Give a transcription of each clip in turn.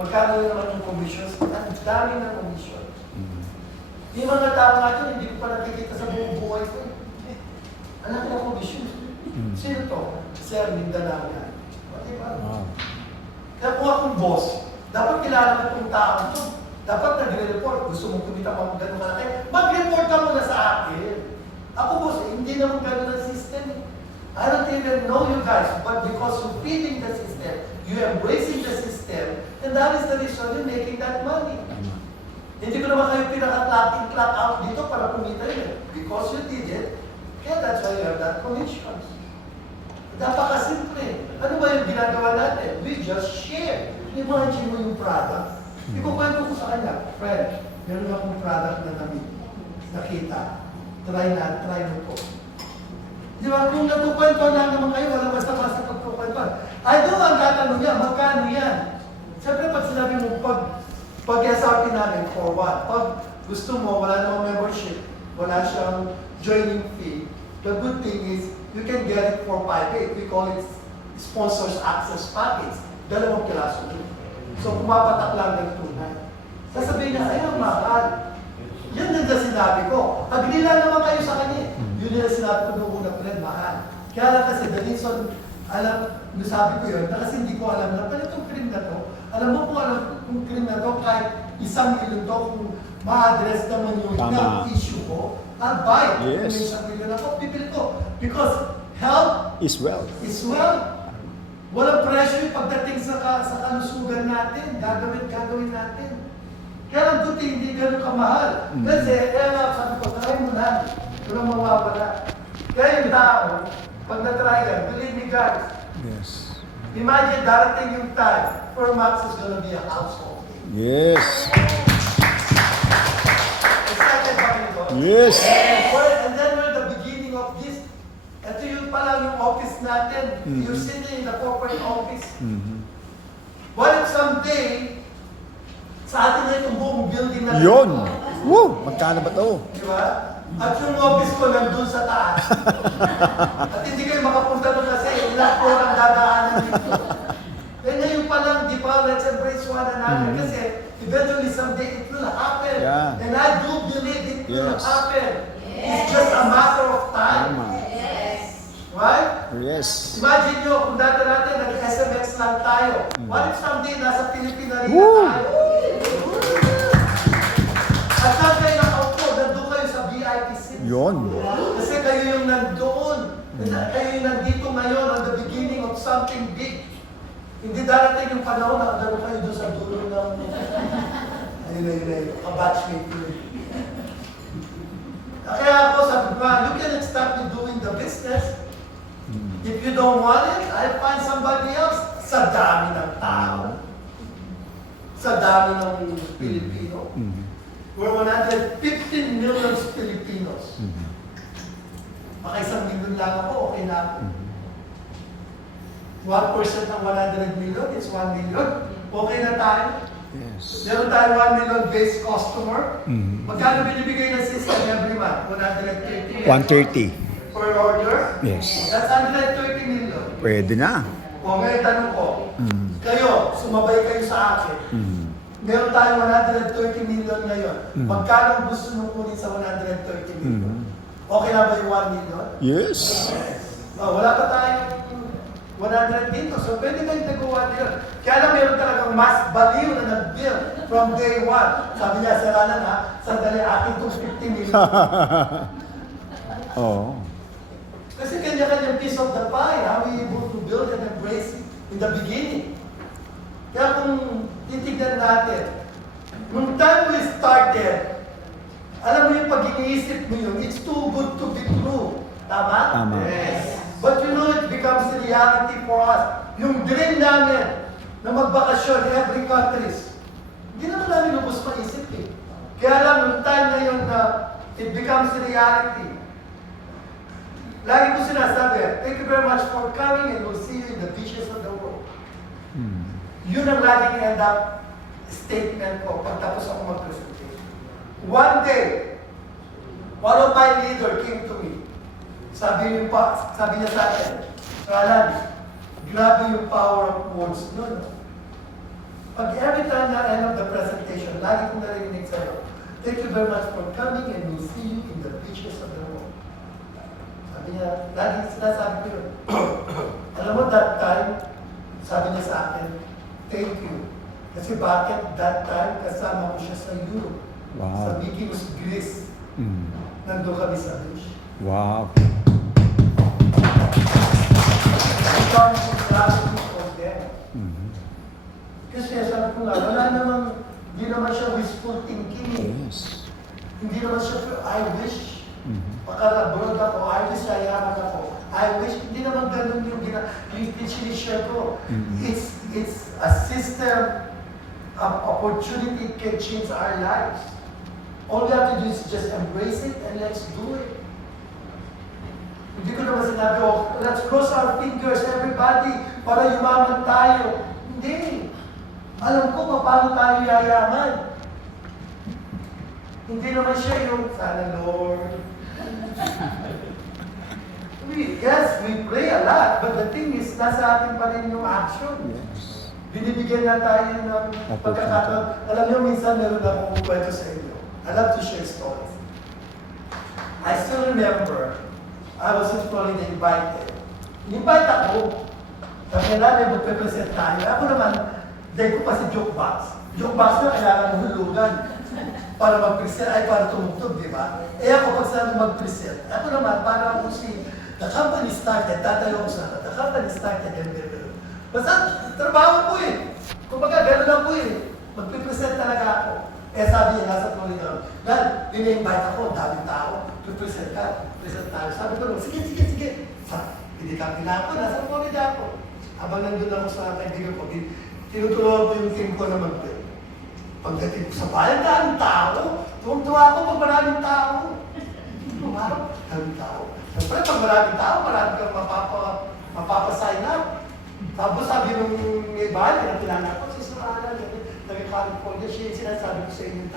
Magkano naman yung commissions? Ang dami ng commission. Yung mga tao natin, hindi ko pa nakikita sa buong buhay ko. Ang laki ng commission. Sino to? Sir, Mindanao yan. Diba? Kaya kung akong boss, dapat kilala ko itong tao ito. Dapat nagre-report. Gusto mong kumita mo gano'n kalaki. Mag-report ka muna sa akin. Ako boss, hindi naman gano'n ang system. I don't even know you guys, but because you're feeding the system, you're embracing the system, and that is the reason you're making that money. Hindi ko naman kayo pinaka-clock out dito para kumita yun. Because you did it, kaya that's why you have that commissions. Napakasimple. Ano ba yung ginagawa natin? We just share. Imagine mo yung product. Ikukwento ko sa kanya, friend, meron akong product na nakita. Try mo po. Di ba? Kung natukwento lang naman kayo, walang basta-basta pagkukwento. Ay, doon ang tatanong niya, magkano yan? Siyempre, pag sinabi mo, pag-SRP namin, for what? Pag gusto mo, wala namang membership, wala siyang joining fee, the good thing is, you can get it for 5.8. We call it sponsors access package. 2 piraso yun. So, pumapatak lang ng tunay. Sasabihin niya, ay, ang mahal. Yan din na sinabi ko. Agree lang naman kayo sa kanya. Yun yung sinabi ko noong una, friend, mahal. Kaya lang kasi, the reason, nasabi ko yun, na kasi hindi ko alam na, pero itong cream na to, alam mo kung alam kung cream na to, kahit 1 million to, kung ma-address naman yung issue ko, I'll buy it. Yes. Kung 1 million ako, bibili ko. Because health is wealth. Walang pressure pagdating sa kalusugan natin. Gagawin natin. Kaya lang buti hindi gano'n kamahal. Kasi, kaya nga sabi ko, try mo na. Walang mawawala. Kaya yung tao, pag na-try yan, believe me guys, Yes. imagine darating yung time, Permax is gonna be a household. Yes. Excited ba kayo? Yes. And then we're the beginning of this. Ito yung pala yung office natin. You're sitting in the corporate office. What if someday, sa atin na itong buong building na Yun. Woo! Magkano ba to? Di ba? At yung office ko nandun sa taas. At hindi kayo makapunta doon kasi ilang floor ang dadaanan dito. Eh ngayon pa lang, di ba, let's embrace one another kasi eventually someday it will happen. Yeah. And I do believe it will Yes. happen. It's just a matter of time. Tama. Right? Yes. Imagine nyo, kung dati natin, nag-SMX lang tayo. What if someday nasa Pilipinas rin Woo! tayo? At saan kayo nakaupo? Nandun kayo sa VIP seat. Yun. Kasi kayo yung nandoon. Kayo yung nandito ngayon on the beginning of something big. Hindi darating yung panahon na gano'n kayo doon sa dulo ng kabatchmate ko. Kaya ako sabi ko, you can start with doing the business. If you don't want it, I'll find somebody else. Sa dami ng tao. Sa dami ng Pilipino. We're 115 million Filipinos. Baka 1 million lang ako, okay na ako. 1% ng 100 million is 1 million. Okay na tayo. Yes. Meron tayo 1 million base customer. Magkano binibigay ng system every month? 130 130. per order? Yes. That's 130 million. Pwede na. O ngayon tanong ko, kayo, sumabay kayo sa akin. Meron tayong 130 million ngayon. Magkano gusto nyo kunin sa 130 million? Okay na ba yung 1 million? Yes. Wala pa tayong 100 dito. So pwede kayong nag-1 million. Kaya lang meron talagang mas baliw na nag-build from day 1. Sabi niya, saranan ha, sandali akin itong 50 million. Oo. Kasi kanya-kanyang piece of the pie, how we able to build and embrace in the beginning. Kaya kung titignan natin, nung time we started, alam mo yung pag iniisip mo yun, it's too good to be true. Tama? Tama. Yes. But you know, it becomes a reality for us. Yung dream namin na magbakasyon in every countries, hindi naman namin lubos maisip eh. Kaya lang, nung time na yun na it becomes a reality, lagi ko sinasabi, thank you very much for coming and we'll see you in the beaches of the world. Yun ang laging end up statement ko pagtapos ako mag-presentation. One day, one of my leader came to me. Sabi niya sa akin, Alan, grabe yung power of words nun. Pag every time na end of the presentation, lagi kong narinig sa'yo, thank you very much for coming and we'll see you in the beaches of the world. Sabi niya, lagi sinasabi ko yun. Alam mo, that time, sabi niya sa akin, thank you. Kasi bakit that time kasama ko siya sa Europe, sa Wow. Mykonos, Greece. Mm. Nandun kami sa beach. Wow. Ikaw ang gratitude for them. Mhm. Kasi sabi ko nga, wala namang, hindi naman siya wishful thinking. Yes. Hindi naman siya, I wish. Mhm. Pagka-abroad ako, I wish yayaman ako. I wish, hindi naman ganun yung sinishare ko. Mhm. It's a system of opportunity can change our lives. All we have to do is just embrace it and let's do it. Hindi ko naman sinabi, oh, let's cross our fingers, everybody, para yumaman tayo. Hindi. Alam ko paano tayo yayaman. Hindi naman siya yung, sana Lord. Yes, we pray a lot, but the thing is, nasa atin pa rin yung action. Yes. Binibigyan na tayo ng pagkakataon. Alam niyo, minsan meron akong kwento sa inyo. I love to share stories. I still remember, I was in Florida invited. In-invite ako. Sabi na may magpe-present tayo. Ako naman, dahil ko pa si joke box. Joke box na kailangan hulugan para mag-present, ay para tumugtog, di ba? Eh ako, pag sinabi mag-present, ako naman, para ako si the company started, tatayo ko sa the company started, and basta, trabaho ko eh. Kumbaga, gano'n lang po eh. Magpipresent talaga ako. Eh sabi niya, nasa Florida, Dad, in-invite ako, daming tao, pipresent ka, present tayo. Sabi ko, sige. Hindi kami na ako, nasa Florida ako. Habang nandun ako sa kaibigan ko, tinutulungan ko yung team ko na mag-play. Pagdating ko sa bayan, daming tao. Tuwang-tuwa ako pag maraming tao. Daming tao. Siyempre, pag maraming tao, marami kang mapapasign up. Tapos sabi nung iba, pinakilala ko, si Surana, taga-California, siya sinasabi ko sa inyo,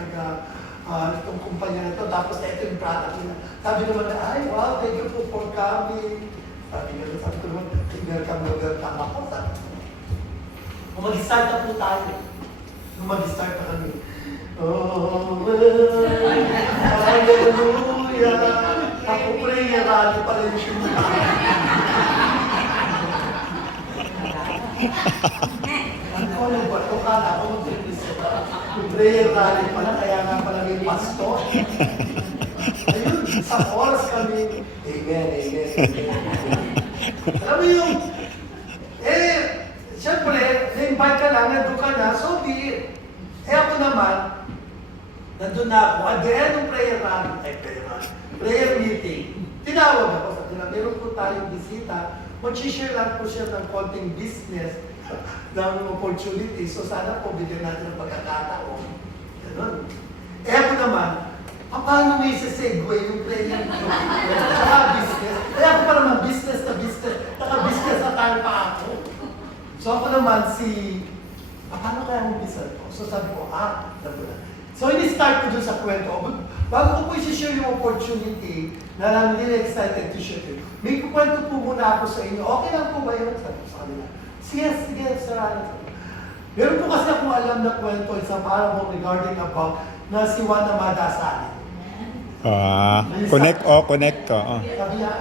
itong kumpanya na to, tapos ito yung product nila. Sabi naman na, ay, wow, thank you for coming. Sabi ko naman, welcome ako. Sabi ko, kung mag-start na po tayo. Kung mag-start na kami. Oh, hallelujah. Ako prayer, rally pa rin siya. Ano ba? Ito ka na ako mag-represent. Yung prayer rally pala, kaya nga pala may pastor. Ayun, sa oras kami. Amen. Alam mo yung, siyempre, na-invite ka lang, nandun ka na, so be it. Ako naman, nandun na ako, at the end ng prayer meeting, tinawag ako sa kanila, meron po tayong bisita, mag-share lang po siya ng konting business, ng opportunity. So sana po bigyan natin ng pagkakataon. Ganun. Ako naman, paano mo isa-segue yung prayer ko? Saka business. Ako pa naman, business na business. Naka-business na tayo pa ako. So ako naman paano kaya mo business ko? So sabi ko, alam ko na. So ini-start ko dun sa kwento. Bago ko po i-share yung opportunity, na lang really excited to share it. May kukwento po muna ako sa inyo. Okay lang po ba yun? Sabi ko sa kanila. Sige, Sarana. Meron po kasi akong alam na kwento sa parang regarding about na si Juana Madasali. Connect ko. Sabi niya,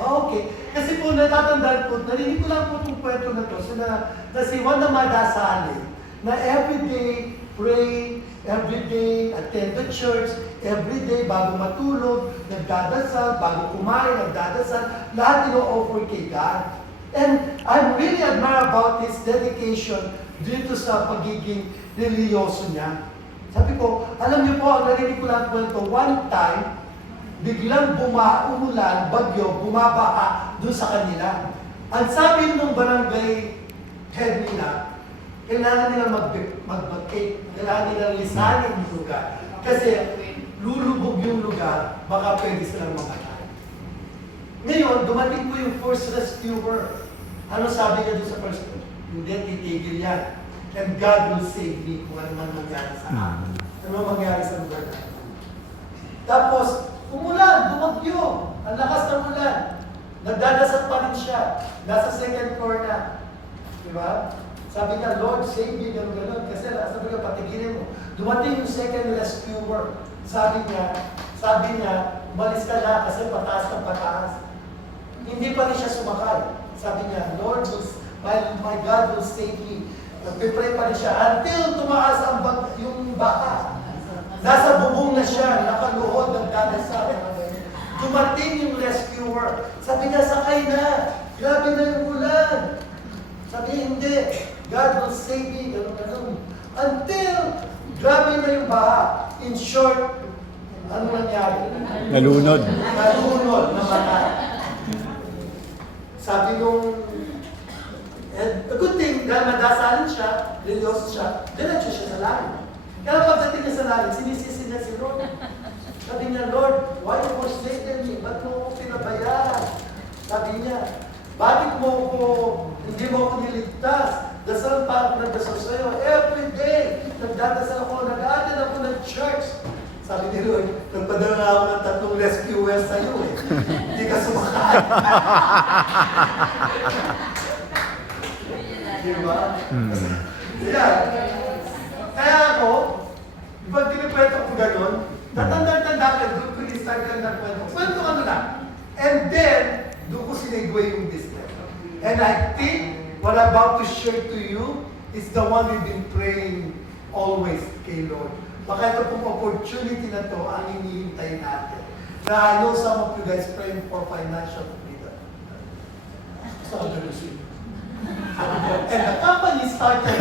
okay. Kasi po natatandaan po, narinig ko lang po itong kwento na to, so na si Juana Madasali, na everyday pray, everyday attend the church, everyday bago matulog, nagdadasal, bago kumain, nagdadasal, lahat ino-offer kay God. And I really admire about his dedication dito sa pagiging religyoso niya. Sabi ko, alam niyo po, ang narinig ko lang kwento, one time, biglang umulan, bagyo, bumabaha doon sa kanila. Ang sabi ng barangay head nila, kailangan nila mag-vacate, kailangan nila lisanin yung lugar. Kasi lulubog yung lugar, baka pwede silang mamatay. Ngayon, dumating po yung first rescuer. Ano sabi niya doon sa first rescuer? Hindi, titigil yan. And God will save me kung ano man mangyari sa akin. Ano mangyari sa lugar natin. Tapos, umulan, dumagyo. Ang lakas ng ulan. Nagdadasal pa rin siya. Nasa second floor na. Diba? Sabi niya, Lord, save me, gano'n. Kasi sabi niya, patigilin mo. Dumating yung second rescuer. Sabi niya, umalis ka na kasi pataas ng pataas. Hindi pa rin siya sumakay. Sabi niya, Lord, my God will save me. Nagpipray pa rin siya until tumaas yung baka. Nasa bubong na siya, nakaluhod, nagdadasal. Dumating yung rescuer. Sabi niya, sakay na. Grabe na yung ulan. Sabi niya, hindi. God will save me. Ganun. Until, grabe na yung baha. In short, ano nangyari? Nalunod. Nalunod na mata. Sabi nung, a good thing, dahil madasalin siya, religyoso siya, diretso siya sa langit. Kaya pagdating niya sa langit, sinisisi niya si Lord. Sabi niya, Lord, why you forsaken me? Ba't mo ako pinabayaan? Sabi niya, bakit hindi mo ako niligtas? Dasal pa ako nagdasal sa'yo. Every day, nagdadasal ako, nag-aatin ako ng church. Sabi ni Lord, nagpadala na ako ng 3 rescuers sa'yo eh. Hindi ka sumakay. Diba? Yeah. Kaya ako, pag tinikwento ko gano'n, tatanda-tanda ka, doon ko ni-start ka ng kwento. Kwento ano lang. And then, doon ko sinigway yung business. And I think what I'm about to share to you is the one we've been praying always kay Lord. Baka ito pong opportunity na to ang hinihintay natin. Na I know some of you guys praying for financial freedom. So I'm gonna see. And the company started.